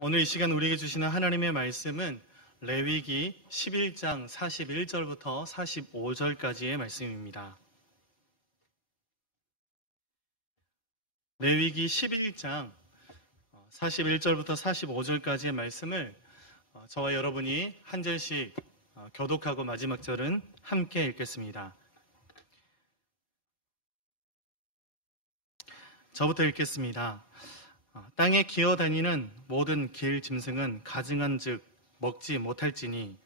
오늘 이 시간 우리에게 주시는 하나님의 말씀은 레위기 11장 41절부터 45절까지의 말씀입니다. 레위기 11장 41절부터 45절까지의 말씀을 저와 여러분이 한 절씩 교독하고 마지막 절은 함께 읽겠습니다. 저부터 읽겠습니다. 땅에 기어다니는 모든 길 짐승은 가증한 즉 먹지 못할지니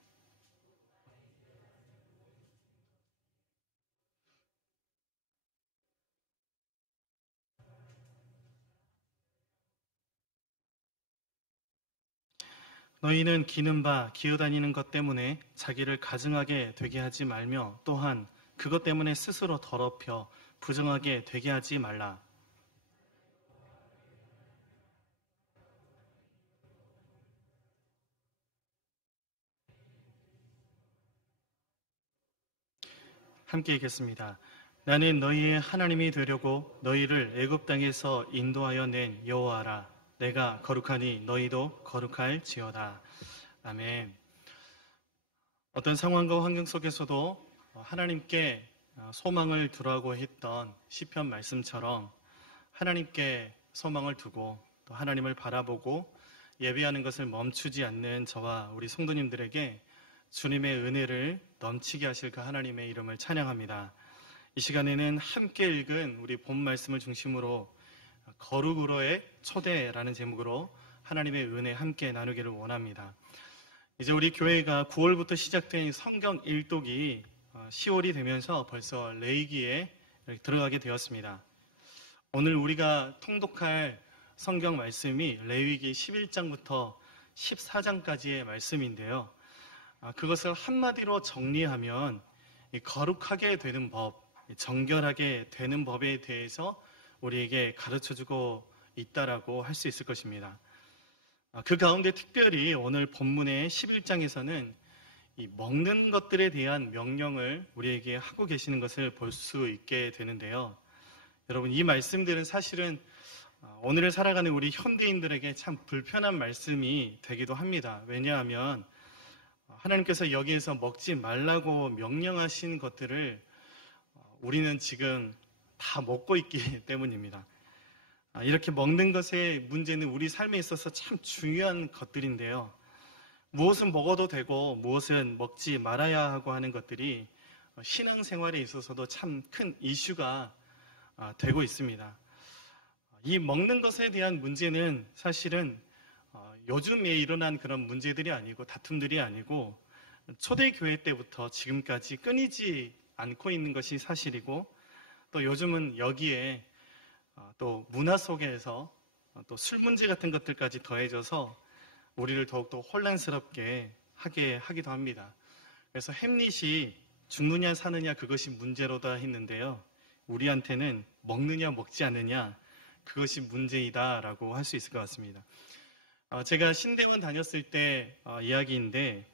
너희는 기는 바 기어다니는 것 때문에 자기를 가증하게 되게 하지 말며 또한 그것 때문에 스스로 더럽혀 부정하게 되게 하지 말라. 함께 읽겠습니다. 나는 너희의 하나님이 되려고 너희를 애굽 땅에서 인도하여 낸 여호와라. 내가 거룩하니 너희도 거룩할지어다. 아멘. 어떤 상황과 환경 속에서도 하나님께 소망을 두라고 했던 시편 말씀처럼 하나님께 소망을 두고 또 하나님을 바라보고 예배하는 것을 멈추지 않는 저와 우리 성도님들에게 주님의 은혜를 넘치게 하실 그 하나님의 이름을 찬양합니다. 이 시간에는 함께 읽은 우리 본 말씀을 중심으로 거룩으로의 초대라는 제목으로 하나님의 은혜 함께 나누기를 원합니다. 이제 우리 교회가 9월부터 시작된 성경 일독이 10월이 되면서 벌써 레위기에 들어가게 되었습니다. 오늘 우리가 통독할 성경 말씀이 레위기 11장부터 14장까지의 말씀인데요. 그것을 한마디로 정리하면 거룩하게 되는 법, 정결하게 되는 법에 대해서 우리에게 가르쳐주고 있다라고 할 수 있을 것입니다. 그 가운데 특별히 오늘 본문의 11장에서는 이 먹는 것들에 대한 명령을 우리에게 하고 계시는 것을 볼 수 있게 되는데요. 여러분, 이 말씀들은 사실은 오늘을 살아가는 우리 현대인들에게 참 불편한 말씀이 되기도 합니다. 왜냐하면 하나님께서 여기에서 먹지 말라고 명령하신 것들을 우리는 지금 다 먹고 있기 때문입니다. 이렇게 먹는 것의 문제는 우리 삶에 있어서 참 중요한 것들인데요. 무엇은 먹어도 되고 무엇은 먹지 말아야 하고 하는 것들이 신앙생활에 있어서도 참 큰 이슈가 되고 있습니다. 이 먹는 것에 대한 문제는 사실은 요즘에 일어난 그런 문제들이 아니고 다툼들이 아니고 초대교회 때부터 지금까지 끊이지 않고 있는 것이 사실이고 또 요즘은 여기에 또 문화 속에서 또 술 문제 같은 것들까지 더해져서 우리를 더욱더 혼란스럽게 하게 하기도 합니다. 그래서 햄릿이 죽느냐 사느냐 그것이 문제로다 했는데요. 우리한테는 먹느냐 먹지 않느냐 그것이 문제이다라고 할 수 있을 것 같습니다. 제가 신대원 다녔을 때 이야기인데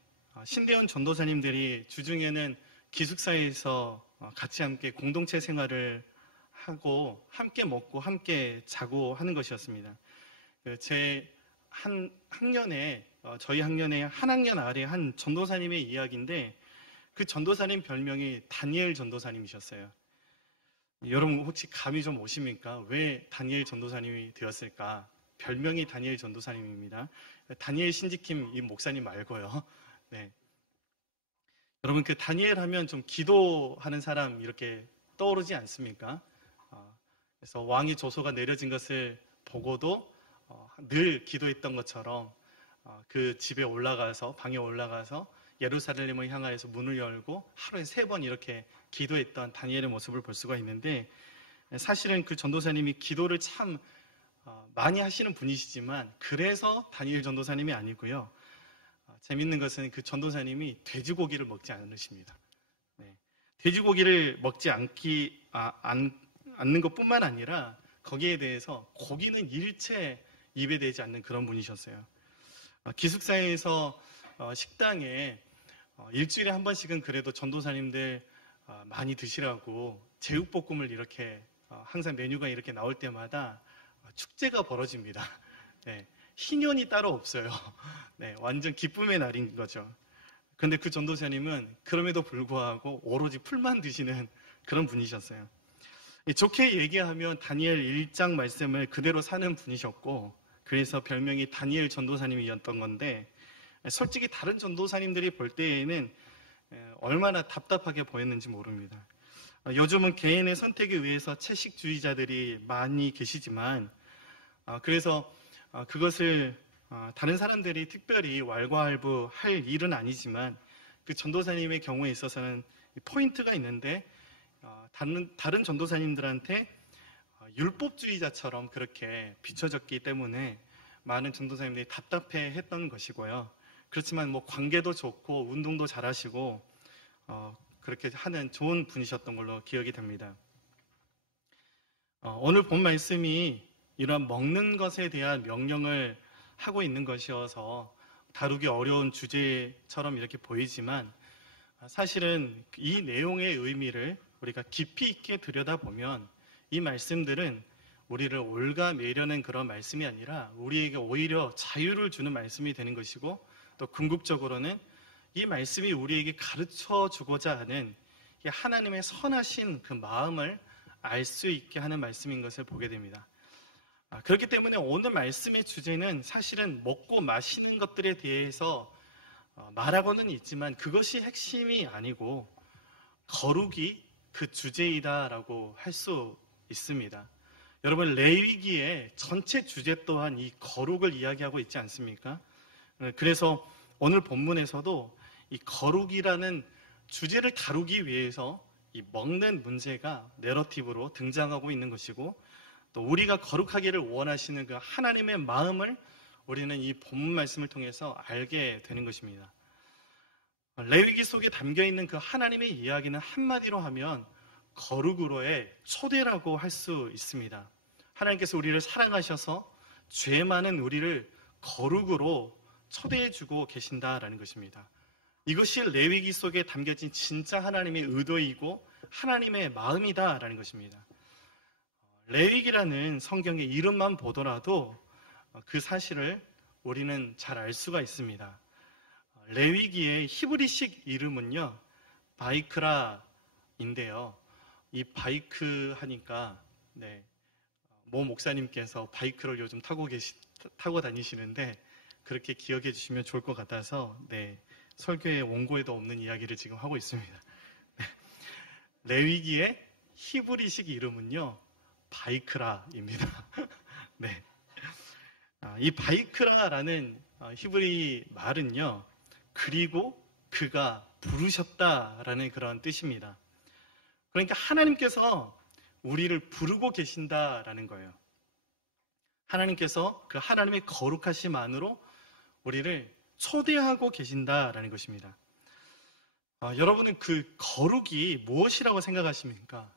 신대원 전도사님들이 주중에는 기숙사에서 같이 함께 공동체 생활을 하고 함께 먹고 함께 자고 하는 것이었습니다. 제 한 학년에 저희 학년에 한 학년 아래 한 전도사님의 이야기인데 그 전도사님 별명이 다니엘 전도사님이셨어요. 여러분 혹시 감이 좀 오십니까? 왜 다니엘 전도사님이 되었을까? 별명이 다니엘 전도사님입니다. 다니엘 신지킴 이 목사님 말고요. 네. 여러분 그 다니엘 하면 좀 기도하는 사람 이렇게 떠오르지 않습니까? 그래서 왕의 조서가 내려진 것을 보고도 늘 기도했던 것처럼 그 집에 올라가서 방에 올라가서 예루살렘을 향하여서 문을 열고 하루에 3번 이렇게 기도했던 다니엘의 모습을 볼 수가 있는데 사실은 그 전도사님이 기도를 참 많이 하시는 분이시지만 그래서 다니엘 전도사님이 아니고요. 재밌는 것은 그 전도사님이 돼지고기를 먹지 않으십니다. 네. 돼지고기를 먹지 않는 것뿐만 아니라 거기에 대해서 고기는 일체 입에 대지 않는 그런 분이셨어요. 기숙사에서 식당에 일주일에 한 번씩은 그래도 전도사님들 많이 드시라고 제육볶음을 이렇게 항상 메뉴가 이렇게 나올 때마다 축제가 벌어집니다. 네. 희년이 따로 없어요. 네, 완전 기쁨의 날인 거죠. 근데 그 전도사님은 그럼에도 불구하고 오로지 풀만 드시는 그런 분이셨어요. 좋게 얘기하면 다니엘 1장 말씀을 그대로 사는 분이셨고, 그래서 별명이 다니엘 전도사님이었던 건데, 솔직히 다른 전도사님들이 볼 때에는 얼마나 답답하게 보였는지 모릅니다. 요즘은 개인의 선택에 의해서 채식주의자들이 많이 계시지만, 그래서 그것을 다른 사람들이 특별히 왈가왈부할 일은 아니지만, 그 전도사님의 경우에 있어서는 포인트가 있는데, 다른 전도사님들한테 율법주의자처럼 그렇게 비춰졌기 때문에 많은 전도사님들이 답답해했던 것이고요. 그렇지만 뭐 관계도 좋고 운동도 잘하시고 그렇게 하는 좋은 분이셨던 걸로 기억이 됩니다. 오늘 본 말씀이 이런 먹는 것에 대한 명령을 하고 있는 것이어서 다루기 어려운 주제처럼 이렇게 보이지만, 사실은 이 내용의 의미를 우리가 깊이 있게 들여다보면 이 말씀들은 우리를 올가매려는 그런 말씀이 아니라 우리에게 오히려 자유를 주는 말씀이 되는 것이고, 또 궁극적으로는 이 말씀이 우리에게 가르쳐 주고자 하는 하나님의 선하신 그 마음을 알 수 있게 하는 말씀인 것을 보게 됩니다. 그렇기 때문에 오늘 말씀의 주제는 사실은 먹고 마시는 것들에 대해서 말하고는 있지만 그것이 핵심이 아니고 거룩이 그 주제이다라고 할 수 있습니다. 여러분, 레위기의 전체 주제 또한 이 거룩을 이야기하고 있지 않습니까? 그래서 오늘 본문에서도 이 거룩이라는 주제를 다루기 위해서 이 먹는 문제가 내러티브로 등장하고 있는 것이고, 또 우리가 거룩하기를 원하시는 그 하나님의 마음을 우리는 이 본문 말씀을 통해서 알게 되는 것입니다. 레위기 속에 담겨있는 그 하나님의 이야기는 한마디로 하면 거룩으로의 초대라고 할 수 있습니다. 하나님께서 우리를 사랑하셔서 죄 많은 우리를 거룩으로 초대해주고 계신다라는 것입니다. 이것이 레위기 속에 담겨진 진짜 하나님의 의도이고 하나님의 마음이다라는 것입니다. 레위기라는 성경의 이름만 보더라도 그 사실을 우리는 잘 알 수가 있습니다. 레위기의 히브리식 이름은요, 바이크라인데요. 이 바이크 하니까 모 목사님께서 바이크를 요즘 타고 다니시는데 그렇게 기억해 주시면 좋을 것 같아서 설교의 원고에도 없는 이야기를 지금 하고 있습니다. 레위기의 히브리식 이름은요, 바이크라입니다. 이 바이크라라는 히브리 말은요, 그리고 그가 부르셨다라는 그런 뜻입니다. 그러니까 하나님께서 우리를 부르고 계신다라는 거예요. 하나님께서 그 하나님의 거룩하심 안으로 우리를 초대하고 계신다라는 것입니다. 여러분은 그 거룩이 무엇이라고 생각하십니까?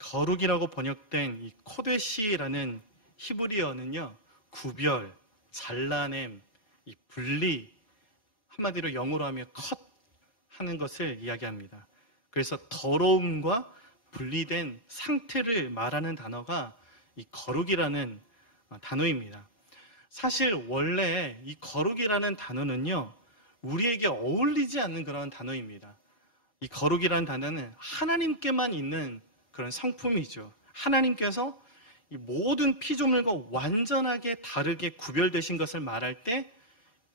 거룩이라고 번역된 이 코데시라는 히브리어는요, 구별, 잘라냄, 이 분리, 한마디로 영어로 하면 컷 하는 것을 이야기합니다. 그래서 더러움과 분리된 상태를 말하는 단어가 이 거룩이라는 단어입니다. 사실 원래 이 거룩이라는 단어는요, 우리에게 어울리지 않는 그런 단어입니다. 이 거룩이라는 단어는 하나님께만 있는 그런 성품이죠. 하나님께서 이 모든 피조물과 완전하게 다르게 구별되신 것을 말할 때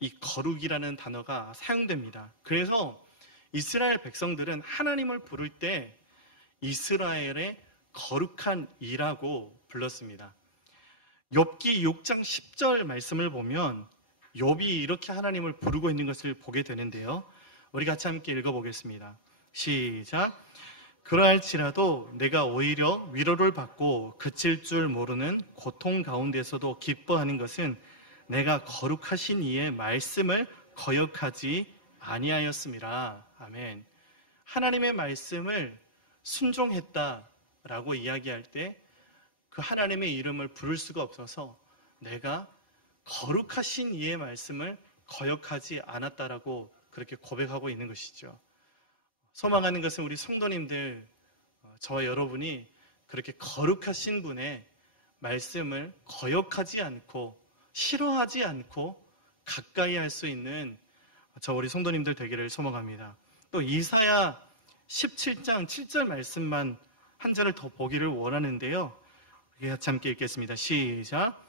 이 거룩이라는 단어가 사용됩니다. 그래서 이스라엘 백성들은 하나님을 부를 때 이스라엘의 거룩한 이라고 불렀습니다. 욥기 6장 10절 말씀을 보면 욥이 이렇게 하나님을 부르고 있는 것을 보게 되는데요. 우리 같이 함께 읽어보겠습니다. 시작. 그러할지라도 내가 오히려 위로를 받고 그칠 줄 모르는 고통 가운데서도 기뻐하는 것은 내가 거룩하신 이의 말씀을 거역하지 아니하였음이라. 아멘. 하나님의 말씀을 순종했다라고 이야기할 때 그 하나님의 이름을 부를 수가 없어서 내가 거룩하신 이의 말씀을 거역하지 않았다라고 그렇게 고백하고 있는 것이죠. 소망하는 것은 우리 성도님들, 저와 여러분이 그렇게 거룩하신 분의 말씀을 거역하지 않고 싫어하지 않고 가까이 할 수 있는 저 우리 성도님들 되기를 소망합니다. 또 이사야 17장 7절 말씀만 한 절을 더 보기를 원하는데요. 같이 함께 읽겠습니다. 시작.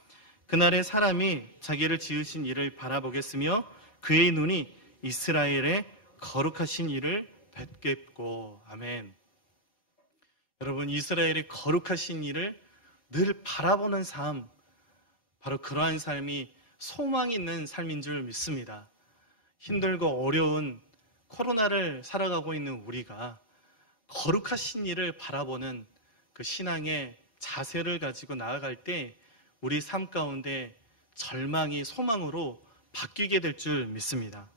그날에 사람이 자기를 지으신 이를 바라보겠으며 그의 눈이 이스라엘의 거룩하신 이를 뵙겠고. 아멘. 여러분, 이스라엘의 거룩하신 이를 늘 바라보는 삶, 바로 그러한 삶이 소망 있는 삶인 줄 믿습니다. 힘들고 어려운 코로나를 살아가고 있는 우리가 거룩하신 이를 바라보는 그 신앙의 자세를 가지고 나아갈 때 우리 삶 가운데 절망이 소망으로 바뀌게 될 줄 믿습니다.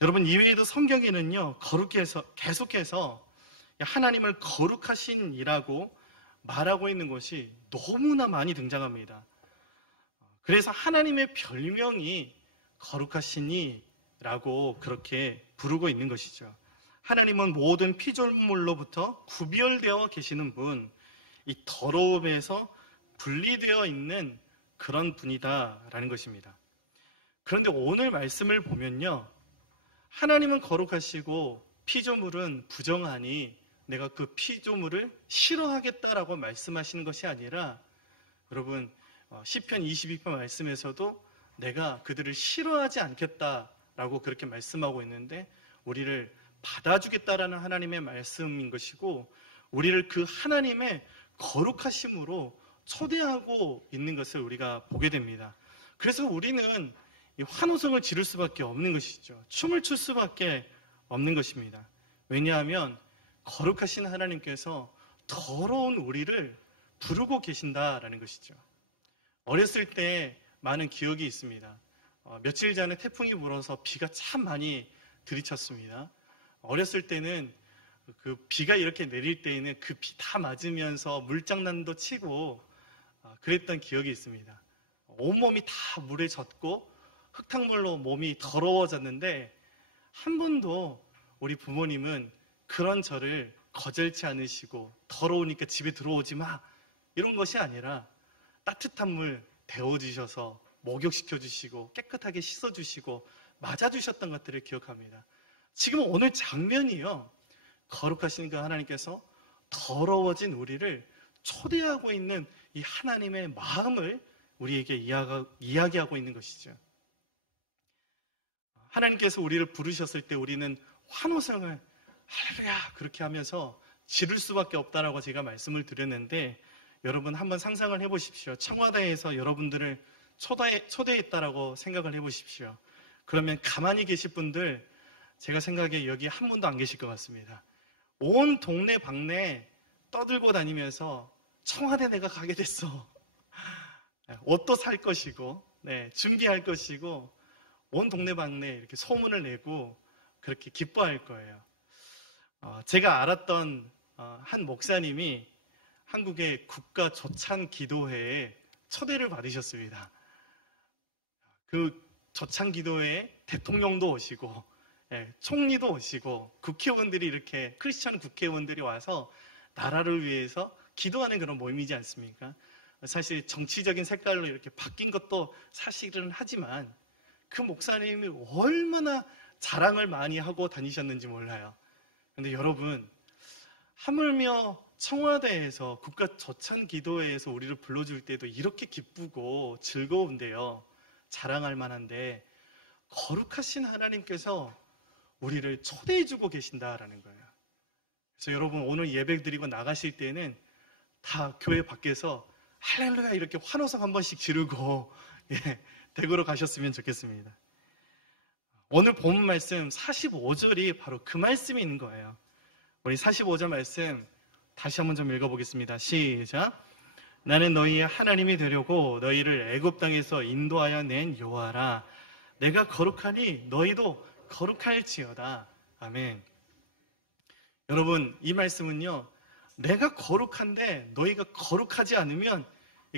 여러분, 이외에도 성경에는요, 계속해서 하나님을 거룩하신 이라고 말하고 있는 것이 너무나 많이 등장합니다. 그래서 하나님의 별명이 거룩하신 이라고 그렇게 부르고 있는 것이죠. 하나님은 모든 피조물로부터 구별되어 계시는 분, 이 더러움에서 분리되어 있는 그런 분이다라는 것입니다. 그런데 오늘 말씀을 보면요, 하나님은 거룩하시고 피조물은 부정하니 내가 그 피조물을 싫어하겠다라고 말씀하시는 것이 아니라, 여러분, 시편 22편 말씀에서도 내가 그들을 싫어하지 않겠다라고 그렇게 말씀하고 있는데, 우리를 받아주겠다라는 하나님의 말씀인 것이고, 우리를 그 하나님의 거룩하심으로 초대하고 있는 것을 우리가 보게 됩니다. 그래서 우리는 이 환호성을 지를 수밖에 없는 것이죠. 춤을 출 수밖에 없는 것입니다. 왜냐하면 거룩하신 하나님께서 더러운 우리를 부르고 계신다라는 것이죠. 어렸을 때 많은 기억이 있습니다. 며칠 전에 태풍이 불어서 비가 참 많이 들이쳤습니다. 어렸을 때는 그 비가 이렇게 내릴 때에는 그 비 다 맞으면서 물장난도 치고 그랬던 기억이 있습니다. 온몸이 다 물에 젖고 흙탕물로 몸이 더러워졌는데, 한 번도 우리 부모님은 그런 저를 거절치 않으시고 더러우니까 집에 들어오지 마 이런 것이 아니라 따뜻한 물 데워주셔서 목욕시켜주시고 깨끗하게 씻어주시고 맞아주셨던 것들을 기억합니다. 지금 오늘 장면이요, 거룩하신 그 하나님께서 더러워진 우리를 초대하고 있는 이 하나님의 마음을 우리에게 이야기하고 있는 것이죠. 하나님께서 우리를 부르셨을 때 우리는 환호성을 할렐루야 그렇게 하면서 지를 수밖에 없다라고 제가 말씀을 드렸는데, 여러분 한번 상상을 해보십시오. 청와대에서 여러분들을 초대했다라고 생각을 해보십시오. 그러면 가만히 계실 분들, 제가 생각에 여기 한 분도 안 계실 것 같습니다. 온 동네 방네 떠들고 다니면서 청와대 내가 가게 됐어. 옷도 살 것이고, 준비할 것이고, 온 동네 방네 이렇게 소문을 내고 그렇게 기뻐할 거예요. 제가 알았던 한 목사님이 한국의 국가 조찬 기도회에 초대를 받으셨습니다. 그 조찬 기도회에 대통령도 오시고, 총리도 오시고, 국회의원들이 이렇게 크리스천 국회의원들이 와서 나라를 위해서 기도하는 그런 모임이지 않습니까? 사실 정치적인 색깔로 이렇게 바뀐 것도 사실은 하지만 그 목사님이 얼마나 자랑을 많이 하고 다니셨는지 몰라요. 그런데 여러분, 하물며 청와대에서 국가 조찬 기도회에서 우리를 불러줄 때도 이렇게 기쁘고 즐거운데요, 자랑할 만한데, 거룩하신 하나님께서 우리를 초대해주고 계신다라는 거예요. 그래서 여러분, 오늘 예배 드리고 나가실 때는 다 교회 밖에서 할렐루야 이렇게 환호성 한 번씩 지르고 댁으로 가셨으면 좋겠습니다. 오늘 본 말씀 45절이 바로 그 말씀이 있는 거예요. 우리 45절 말씀 다시 한번 좀 읽어보겠습니다. 시작. 나는 너희의 하나님이 되려고 너희를 애굽 땅에서 인도하여 낸 여호와라. 내가 거룩하니 너희도 거룩할지어다. 아멘. 여러분, 이 말씀은요, 내가 거룩한데 너희가 거룩하지 않으면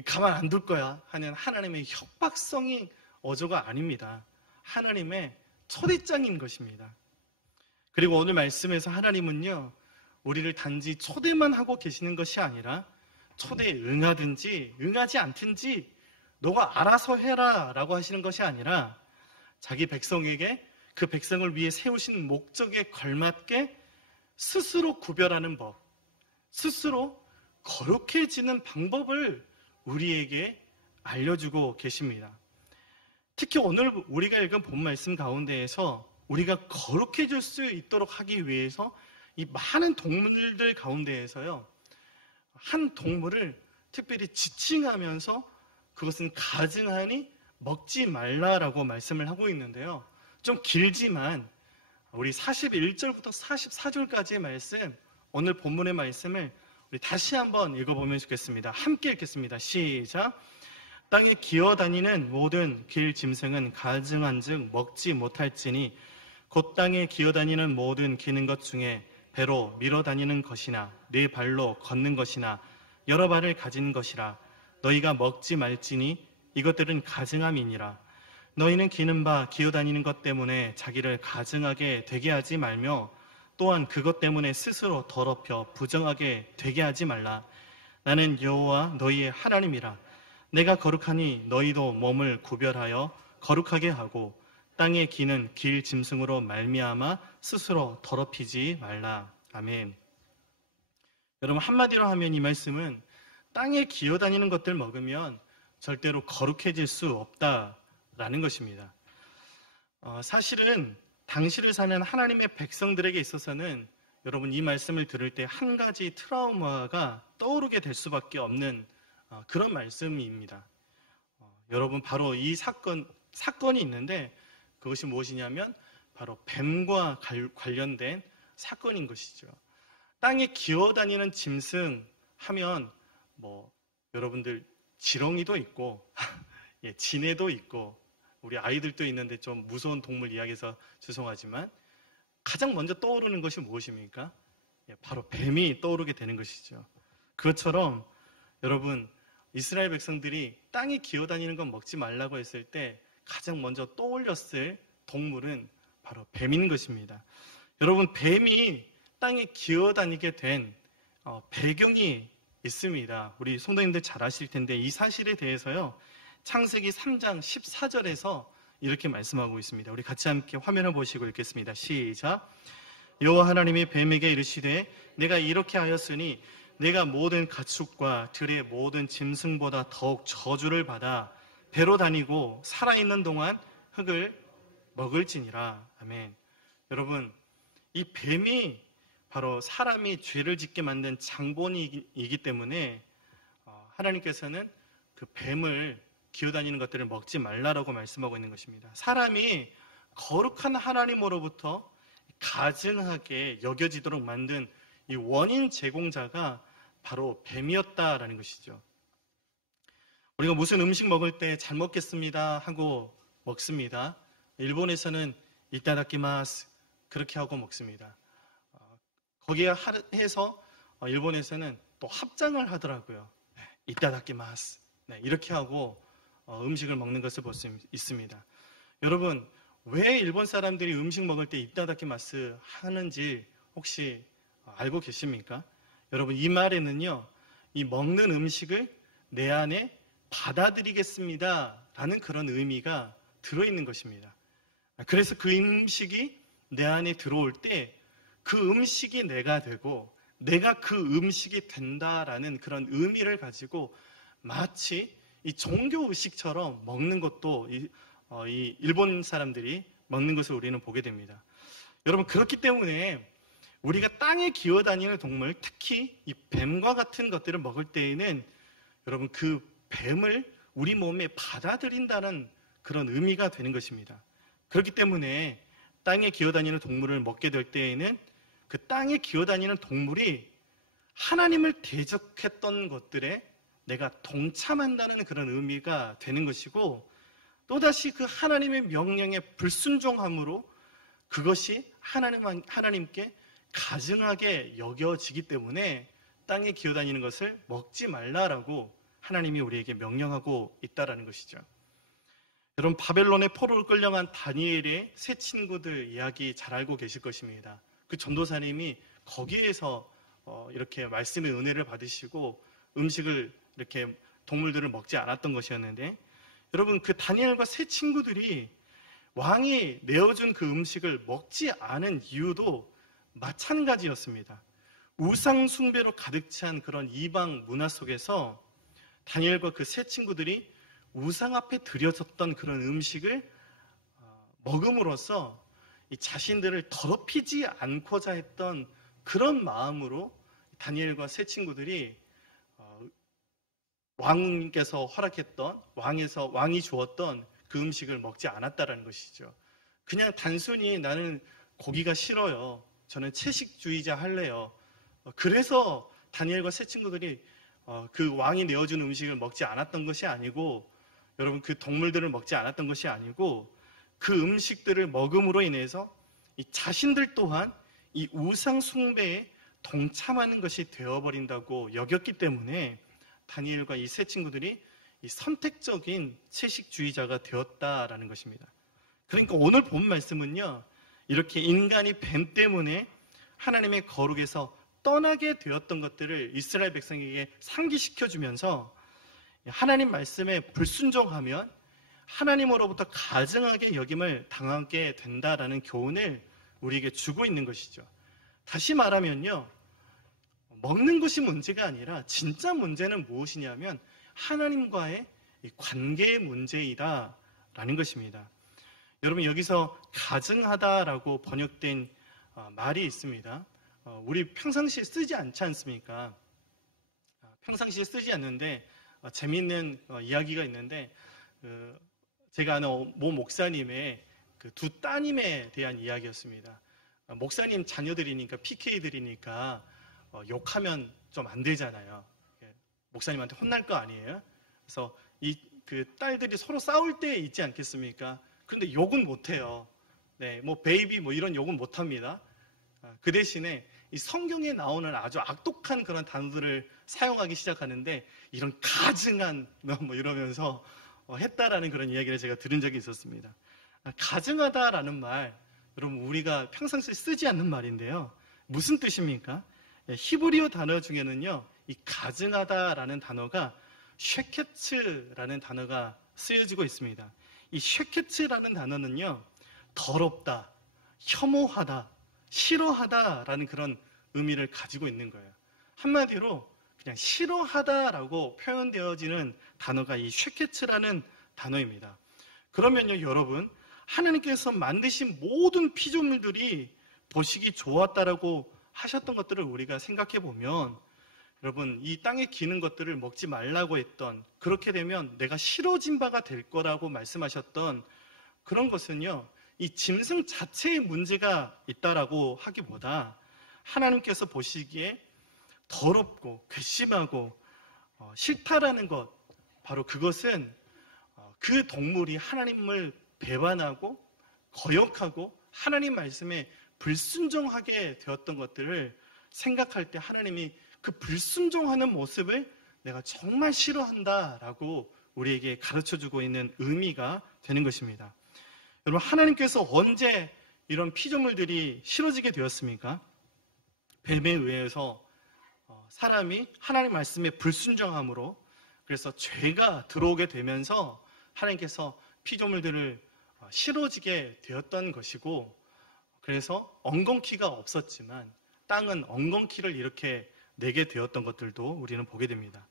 가만 안 둘 거야 하는 하나님의 협박성이 어조가 아닙니다. 하나님의 초대장인 것입니다. 그리고 오늘 말씀에서 하나님은요, 우리를 단지 초대만 하고 계시는 것이 아니라 초대에 응하든지 응하지 않든지 너가 알아서 해라 라고 하시는 것이 아니라 자기 백성에게 그 백성을 위해 세우신 목적에 걸맞게 스스로 구별하는 법, 스스로 거룩해지는 방법을 우리에게 알려주고 계십니다. 특히 오늘 우리가 읽은 본 말씀 가운데에서 우리가 거룩해질 수 있도록 하기 위해서 이 많은 동물들 가운데에서요, 한 동물을 특별히 지칭하면서 그것은 가증하니 먹지 말라라고 말씀을 하고 있는데요. 좀 길지만 우리 41절부터 44절까지의 말씀, 오늘 본문의 말씀을 우리 다시 한번 읽어보면 좋겠습니다. 함께 읽겠습니다. 시작. 땅에 기어다니는 모든 길 짐승은 가증한즉 먹지 못할지니 곧 땅에 기어다니는 모든 기는 것 중에 배로 밀어다니는 것이나 네 발로 걷는 것이나 여러 발을 가진 것이라 너희가 먹지 말지니 이것들은 가증함이니라. 너희는 기는 바 기어다니는 것 때문에 자기를 가증하게 되게 하지 말며 또한 그것 때문에 스스로 더럽혀 부정하게 되게 하지 말라. 나는 여호와 너희의 하나님이라. 내가 거룩하니 너희도 몸을 구별하여 거룩하게 하고 땅에 기는 길 짐승으로 말미암아 스스로 더럽히지 말라. 아멘. 여러분, 한마디로 하면 이 말씀은 땅에 기어다니는 것들 먹으면 절대로 거룩해질 수 없다라는 것입니다. 사실은 당시를 사는 하나님의 백성들에게 있어서는 여러분 이 말씀을 들을 때 한 가지 트라우마가 떠오르게 될 수밖에 없는 그런 말씀입니다. 여러분, 바로 이 사건이 있는데 그것이 무엇이냐면 바로 뱀과 관련된 사건인 것이죠. 땅에 기어다니는 짐승 하면 여러분들 지렁이도 있고 예, 진해도 있고 우리 아이들도 있는데 좀 무서운 동물 이야기해서 죄송하지만 가장 먼저 떠오르는 것이 무엇입니까? 예, 바로 뱀이 떠오르게 되는 것이죠. 그것처럼 여러분, 이스라엘 백성들이 땅에 기어다니는 건 먹지 말라고 했을 때 가장 먼저 떠올렸을 동물은 바로 뱀인 것입니다. 여러분, 뱀이 땅에 기어다니게 된 배경이 있습니다. 우리 성도님들 잘 아실 텐데 이 사실에 대해서요, 창세기 3장 14절에서 이렇게 말씀하고 있습니다. 우리 같이 함께 화면을 보시고 읽겠습니다. 시작. 여호와 하나님이 뱀에게 이르시되 내가 이렇게 하였으니 내가 모든 가축과 들의 모든 짐승보다 더욱 저주를 받아 배로 다니고 살아있는 동안 흙을 먹을지니라. 아멘. 여러분, 이 뱀이 바로 사람이 죄를 짓게 만든 장본이기 때문에 하나님께서는 그 뱀을 기어다니는 것들을 먹지 말라라고 말씀하고 있는 것입니다. 사람이 거룩한 하나님으로부터 가증하게 여겨지도록 만든 이 원인 제공자가 바로 뱀이었다라는 것이죠. 우리가 무슨 음식 먹을 때 잘 먹겠습니다 하고 먹습니다. 일본에서는 이타다키마스 그렇게 하고 먹습니다. 거기에 해서 일본에서는 또 합장을 하더라고요. 이타다키마스 이렇게 하고 음식을 먹는 것을 볼 수 있습니다. 여러분, 왜 일본 사람들이 음식 먹을 때 이타다키마스 하는지 혹시 알고 계십니까? 여러분, 이 말에는요, 이 먹는 음식을 내 안에 받아들이겠습니다 라는 그런 의미가 들어있는 것입니다. 그래서 그 음식이 내 안에 들어올 때 그 음식이 내가 되고 내가 그 음식이 된다라는 그런 의미를 가지고 마치 이 종교 의식처럼 먹는 것도 이 일본 사람들이 먹는 것을 우리는 보게 됩니다. 여러분, 그렇기 때문에 우리가 땅에 기어다니는 동물, 특히 이 뱀과 같은 것들을 먹을 때에는 여러분 그 뱀을 우리 몸에 받아들인다는 그런 의미가 되는 것입니다. 그렇기 때문에 땅에 기어다니는 동물을 먹게 될 때에는 그 땅에 기어다니는 동물이 하나님을 대적했던 것들에 내가 동참한다는 그런 의미가 되는 것이고, 또다시 그 하나님의 명령에 불순종함으로 그것이 하나님께 가증하게 여겨지기 때문에 땅에 기어다니는 것을 먹지 말라라고 하나님이 우리에게 명령하고 있다라는 것이죠. 여러분, 바벨론의 포로로 끌려간 다니엘의 세 친구들 이야기 잘 알고 계실 것입니다. 그 전도사님이 거기에서 이렇게 말씀의 은혜를 받으시고 음식을 이렇게 동물들을 먹지 않았던 것이었는데, 여러분, 그 다니엘과 세 친구들이 왕이 내어준 그 음식을 먹지 않은 이유도 마찬가지였습니다. 우상 숭배로 가득 찬 그런 이방 문화 속에서 다니엘과 그 세 친구들이 우상 앞에 드려졌던 그런 음식을 먹음으로써 이 자신들을 더럽히지 않고자 했던 그런 마음으로 다니엘과 세 친구들이 왕께서 허락했던 왕이 주었던 그 음식을 먹지 않았다라는 것이죠. 그냥 단순히 나는 고기가 싫어요. 저는 채식주의자 할래요. 그래서 다니엘과 세 친구들이 그 왕이 내어준 음식을 먹지 않았던 것이 아니고, 여러분, 그 동물들을 먹지 않았던 것이 아니고, 그 음식들을 먹음으로 인해서 이 자신들 또한 이 우상 숭배에 동참하는 것이 되어버린다고 여겼기 때문에 다니엘과 이 세 친구들이 이 선택적인 채식주의자가 되었다라는 것입니다. 그러니까 오늘 본 말씀은요, 이렇게 인간이 뱀 때문에 하나님의 거룩에서 떠나게 되었던 것들을 이스라엘 백성에게 상기시켜주면서 하나님 말씀에 불순종하면 하나님으로부터 가증하게 여김을 당하게 된다라는 교훈을 우리에게 주고 있는 것이죠. 다시 말하면요, 먹는 것이 문제가 아니라 진짜 문제는 무엇이냐면 하나님과의 관계의 문제이다라는 것입니다. 여러분, 여기서 가증하다라고 번역된 말이 있습니다. 우리 평상시에 쓰지 않지 않습니까? 평상시에 쓰지 않는데 재미있는 이야기가 있는데, 제가 아는 모 목사님의 그 두 따님에 대한 이야기였습니다. 목사님 자녀들이니까 PK들이니까 욕하면 좀 안 되잖아요. 목사님한테 혼날 거 아니에요? 그래서 그 딸들이 서로 싸울 때 있지 않겠습니까? 그런데 욕은 못해요. 네, 뭐 베이비 뭐 이런 욕은 못합니다. 그 대신에 이 성경에 나오는 아주 악독한 그런 단어들을 사용하기 시작하는데, 이런 가증한 뭐 이러면서 했다라는 그런 이야기를 제가 들은 적이 있었습니다. 가증하다라는 말, 여러분, 우리가 평상시에 쓰지 않는 말인데요. 무슨 뜻입니까? 히브리어 단어 중에는요, 이 가증하다라는 단어가 쉐케츠라는 단어가 쓰여지고 있습니다. 이 쉐케츠라는 단어는요, 더럽다, 혐오하다, 싫어하다라는 그런 의미를 가지고 있는 거예요. 한마디로 그냥 싫어하다라고 표현되어지는 단어가 이 쉐케츠라는 단어입니다. 그러면요, 여러분, 하나님께서 만드신 모든 피조물들이 보시기 좋았다라고 하셨던 것들을 우리가 생각해 보면, 여러분, 이 땅에 기는 것들을 먹지 말라고 했던, 그렇게 되면 내가 싫어진 바가 될 거라고 말씀하셨던 그런 것은요, 이 짐승 자체의 문제가 있다라고 하기보다 하나님께서 보시기에 더럽고 괘씸하고 싫다라는 것, 바로 그것은 그 동물이 하나님을 배반하고 거역하고 하나님 말씀에 불순종하게 되었던 것들을 생각할 때 하나님이 그 불순종하는 모습을 내가 정말 싫어한다라고 우리에게 가르쳐주고 있는 의미가 되는 것입니다. 여러분, 하나님께서 언제 이런 피조물들이 싫어지게 되었습니까? 뱀에 의해서 사람이 하나님 말씀에 불순종함으로, 그래서 죄가 들어오게 되면서 하나님께서 피조물들을 싫어지게 되었던 것이고, 그래서 엉겅퀴가 없었지만 땅은 엉겅퀴를 이렇게 내게 되었던 것들도 우리는 보게 됩니다.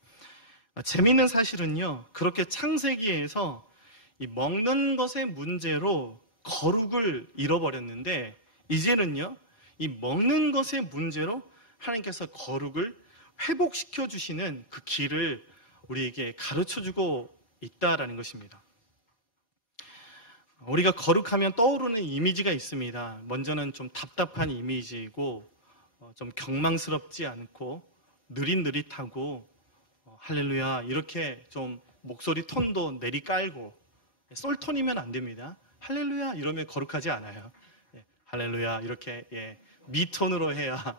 재미있는 사실은요, 그렇게 창세기에서 이 먹는 것의 문제로 거룩을 잃어버렸는데, 이제는요, 이 먹는 것의 문제로 하나님께서 거룩을 회복시켜 주시는 그 길을 우리에게 가르쳐주고 있다라는 것입니다. 우리가 거룩하면 떠오르는 이미지가 있습니다. 먼저는 좀 답답한 이미지이고, 좀 경망스럽지 않고 느릿느릿하고, 할렐루야 이렇게 좀 목소리 톤도 내리깔고, 솔톤이면 안 됩니다. 할렐루야 이러면 거룩하지 않아요. 할렐루야 이렇게 미톤으로 해야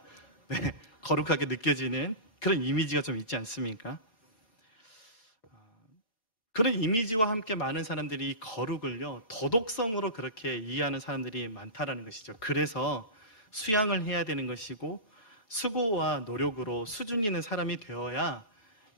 거룩하게 느껴지는 그런 이미지가 좀 있지 않습니까? 그런 이미지와 함께 많은 사람들이 이 거룩을요, 도덕성으로 그렇게 이해하는 사람들이 많다라는 것이죠. 그래서 수양을 해야 되는 것이고, 수고와 노력으로 수준 있는 사람이 되어야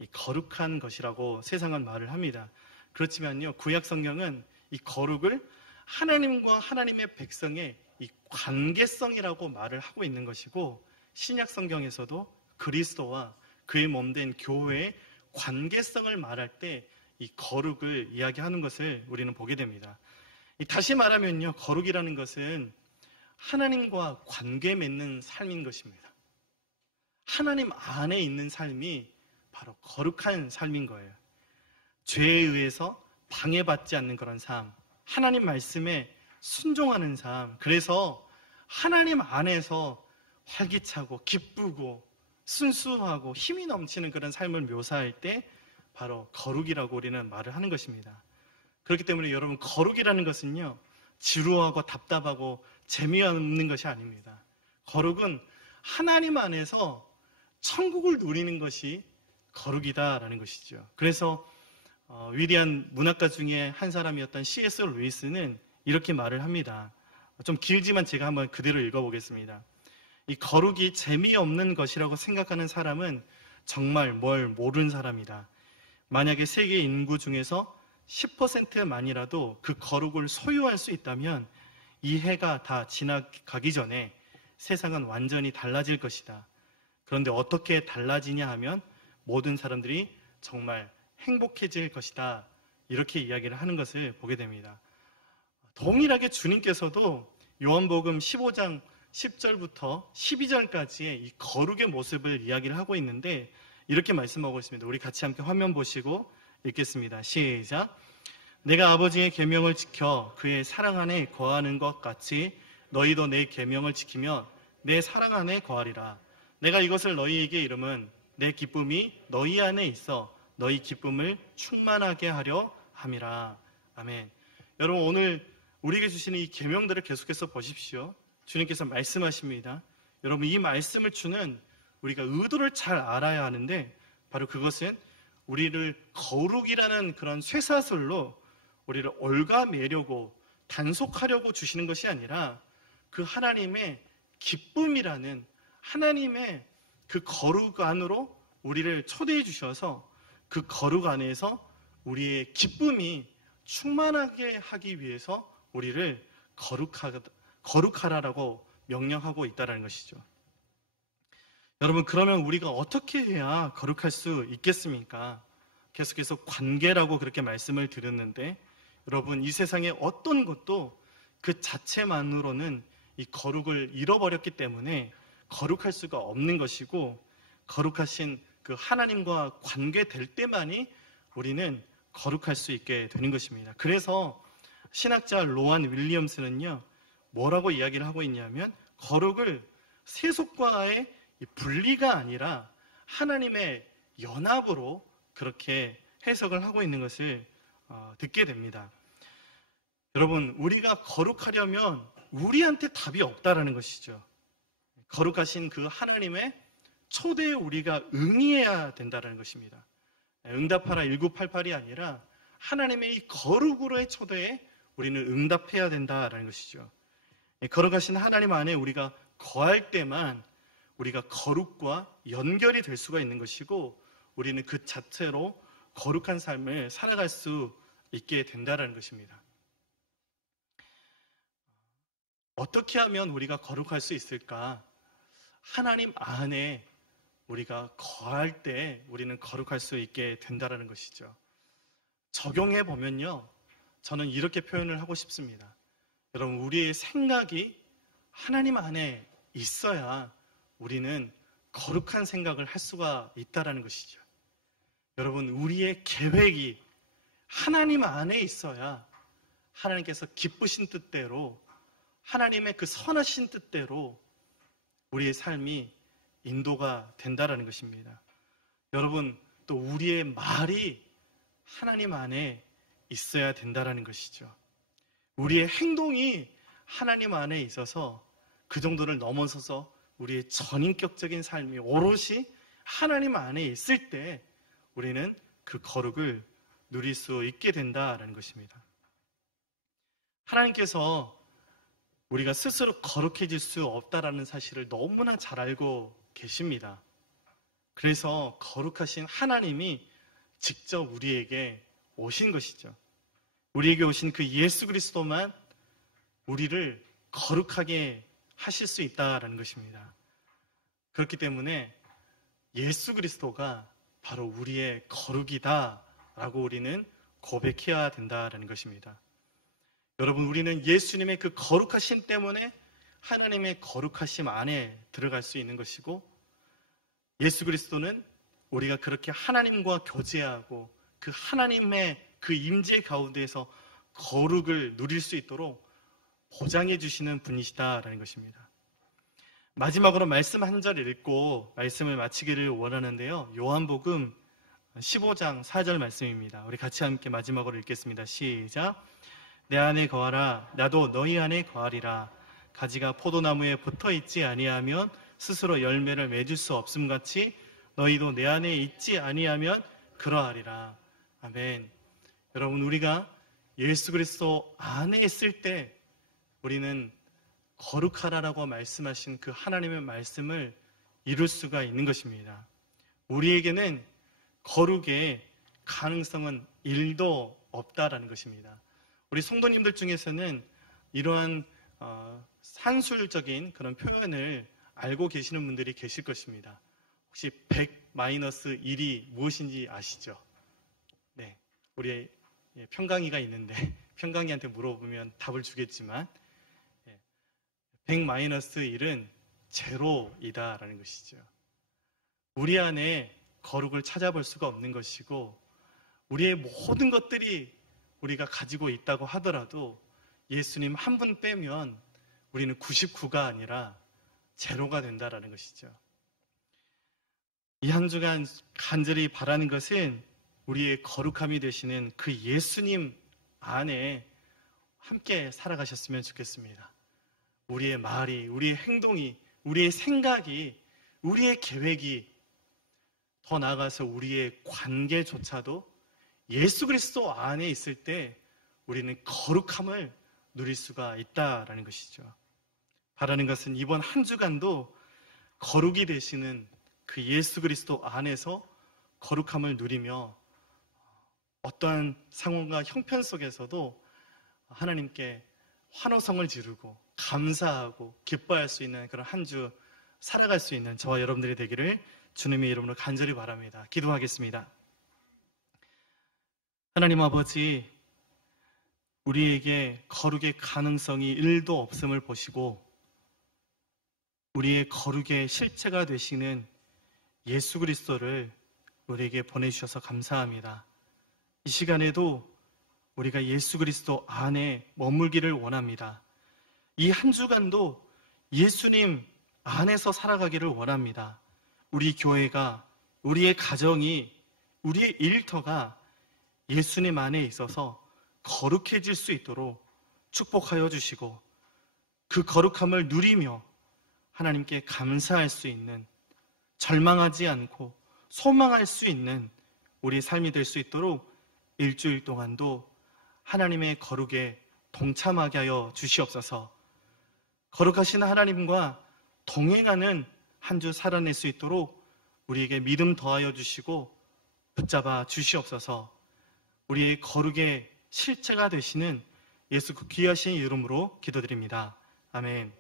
이 거룩한 것이라고 세상은 말을 합니다. 그렇지만요, 구약 성경은 이 거룩을 하나님과 하나님의 백성의 이 관계성이라고 말을 하고 있는 것이고, 신약 성경에서도 그리스도와 그의 몸된 교회의 관계성을 말할 때 이 거룩을 이야기하는 것을 우리는 보게 됩니다. 다시 말하면요, 거룩이라는 것은 하나님과 관계 맺는 삶인 것입니다. 하나님 안에 있는 삶이 바로 거룩한 삶인 거예요. 죄에 의해서 방해받지 않는 그런 삶, 하나님 말씀에 순종하는 삶, 그래서 하나님 안에서 활기차고 기쁘고 순수하고 힘이 넘치는 그런 삶을 묘사할 때 바로 거룩이라고 우리는 말을 하는 것입니다. 그렇기 때문에 여러분, 거룩이라는 것은요, 지루하고 답답하고 재미없는 것이 아닙니다. 거룩은 하나님 안에서 천국을 누리는 것이 거룩이다라는 것이죠. 그래서 위대한 문학가 중에 한 사람이었던 C.S. 루이스는 이렇게 말을 합니다. 좀 길지만 제가 한번 그대로 읽어보겠습니다. 이 거룩이 재미없는 것이라고 생각하는 사람은 정말 뭘 모르는 사람이다. 만약에 세계 인구 중에서 10%만이라도 그 거룩을 소유할 수 있다면 이 해가 다 지나가기 전에 세상은 완전히 달라질 것이다. 그런데 어떻게 달라지냐 하면 모든 사람들이 정말 행복해질 것이다. 이렇게 이야기를 하는 것을 보게 됩니다. 동일하게 주님께서도 요한복음 15장 10절부터 12절까지의 이 거룩의 모습을 이야기를 하고 있는데 이렇게 말씀하고 있습니다. 우리 같이 함께 화면 보시고 읽겠습니다. 시작. 내가 아버지의 계명을 지켜 그의 사랑 안에 거하는 것 같이 너희도 내 계명을 지키면 내 사랑 안에 거하리라. 내가 이것을 너희에게 이름은 내 기쁨이 너희 안에 있어 너희 기쁨을 충만하게 하려 함이라. 아멘. 여러분, 오늘 우리에게 주시는 이 계명들을 계속해서 보십시오. 주님께서 말씀하십니다. 여러분, 이 말씀을 주는 우리가 의도를 잘 알아야 하는데 바로 그것은 우리를 거룩이라는 그런 쇠사슬로 우리를 얽어매려고 단속하려고 주시는 것이 아니라 그 하나님의 기쁨이라는 하나님의 그 거룩 안으로 우리를 초대해 주셔서 그 거룩 안에서 우리의 기쁨이 충만하게 하기 위해서 우리를 거룩하라라고 명령하고 있다는 것이죠. 여러분, 그러면 우리가 어떻게 해야 거룩할 수 있겠습니까? 계속해서 관계라고 그렇게 말씀을 드렸는데 여러분, 이 세상에 어떤 것도 그 자체만으로는 이 거룩을 잃어버렸기 때문에 거룩할 수가 없는 것이고, 거룩하신 그 하나님과 관계될 때만이 우리는 거룩할 수 있게 되는 것입니다. 그래서 신학자 로안 윌리엄스는요, 뭐라고 이야기를 하고 있냐면 거룩을 세속과의 분리가 아니라 하나님의 연합으로 그렇게 해석을 하고 있는 것을 듣게 됩니다. 여러분, 우리가 거룩하려면 우리한테 답이 없다라는 것이죠. 거룩하신 그 하나님의 초대에 우리가 응해야 된다는 것입니다. 응답하라 1988이 아니라 하나님의 이 거룩으로의 초대에 우리는 응답해야 된다라는 것이죠. 거룩하신 하나님 안에 우리가 거할 때만 우리가 거룩과 연결이 될 수가 있는 것이고, 우리는 그 자체로 거룩한 삶을 살아갈 수 있게 된다는 것입니다. 어떻게 하면 우리가 거룩할 수 있을까? 하나님 안에 우리가 거할 때 우리는 거룩할 수 있게 된다는 것이죠. 적용해 보면요, 저는 이렇게 표현을 하고 싶습니다. 여러분, 우리의 생각이 하나님 안에 있어야 우리는 거룩한 생각을 할 수가 있다는 것이죠. 여러분, 우리의 계획이 하나님 안에 있어야 하나님께서 기쁘신 뜻대로, 하나님의 그 선하신 뜻대로 우리의 삶이 인도가 된다는 것입니다. 여러분, 또 우리의 말이 하나님 안에 있어야 된다는 것이죠. 우리의 행동이 하나님 안에 있어서 그 정도를 넘어서서 우리의 전인격적인 삶이 오롯이 하나님 안에 있을 때 우리는 그 거룩을 누릴 수 있게 된다는 것입니다. 하나님께서 우리가 스스로 거룩해질 수 없다라는 사실을 너무나 잘 알고 계십니다. 그래서 거룩하신 하나님이 직접 우리에게 오신 것이죠. 우리에게 오신 그 예수 그리스도만 우리를 거룩하게 하실 수 있다라는 것입니다. 그렇기 때문에 예수 그리스도가 바로 우리의 거룩이다라고 우리는 고백해야 된다라는 것입니다. 여러분, 우리는 예수님의 그 거룩하심 때문에 하나님의 거룩하심 안에 들어갈 수 있는 것이고, 예수 그리스도는 우리가 그렇게 하나님과 교제하고 그 하나님의 그 임재 가운데에서 거룩을 누릴 수 있도록 보장해 주시는 분이시다라는 것입니다. 마지막으로 말씀 한 절 읽고 말씀을 마치기를 원하는데요. 요한복음 15장 4절 말씀입니다. 우리 같이 함께 마지막으로 읽겠습니다. 시작. 내 안에 거하라. 나도 너희 안에 거하리라. 가지가 포도나무에 붙어 있지 아니하면 스스로 열매를 맺을 수 없음 같이 너희도 내 안에 있지 아니하면 그러하리라. 아멘. 여러분, 우리가 예수 그리스도 안에 있을 때 우리는 거룩하라라고 말씀하신 그 하나님의 말씀을 이룰 수가 있는 것입니다. 우리에게는 거룩의 가능성은 1도 없다라는 것입니다. 우리 성도님들 중에서는 이러한 산술적인 그런 표현을 알고 계시는 분들이 계실 것입니다. 혹시 100-1이 무엇인지 아시죠? 네, 우리 평강이가 있는데 평강이한테 물어보면 답을 주겠지만 100-1은 제로이다라는 것이죠. 우리 안에 거룩을 찾아볼 수가 없는 것이고, 우리의 모든 것들이 우리가 가지고 있다고 하더라도 예수님 한 분 빼면 우리는 99가 아니라 제로가 된다라는 것이죠. 이 한 주간 간절히 바라는 것은 우리의 거룩함이 되시는 그 예수님 안에 함께 살아가셨으면 좋겠습니다. 우리의 말이, 우리의 행동이, 우리의 생각이, 우리의 계획이, 더 나아가서 우리의 관계조차도 예수 그리스도 안에 있을 때 우리는 거룩함을 누릴 수가 있다라는 것이죠. 바라는 것은 이번 한 주간도 거룩이 되시는 그 예수 그리스도 안에서 거룩함을 누리며 어떠한 상황과 형편 속에서도 하나님께 환호성을 지르고 감사하고 기뻐할 수 있는 그런 한 주 살아갈 수 있는 저와 여러분들이 되기를 주님의 이름으로 간절히 바랍니다. 기도하겠습니다. 하나님 아버지, 우리에게 거룩의 가능성이 1도 없음을 보시고 우리의 거룩의 실체가 되시는 예수 그리스도를 우리에게 보내주셔서 감사합니다. 이 시간에도 우리가 예수 그리스도 안에 머물기를 원합니다. 이 한 주간도 예수님 안에서 살아가기를 원합니다. 우리 교회가, 우리의 가정이, 우리의 일터가 예수님 안에 있어서 거룩해질 수 있도록 축복하여 주시고 그 거룩함을 누리며 하나님께 감사할 수 있는, 절망하지 않고 소망할 수 있는 우리 삶이 될 수 있도록 일주일 동안도 하나님의 거룩에 동참하게 하여 주시옵소서. 거룩하신 하나님과 동행하는 한 주 살아낼 수 있도록 우리에게 믿음 더하여 주시고 붙잡아 주시옵소서. 우리의 거룩의 실체가 되시는 예수 그 귀하신 이름으로 기도드립니다. 아멘.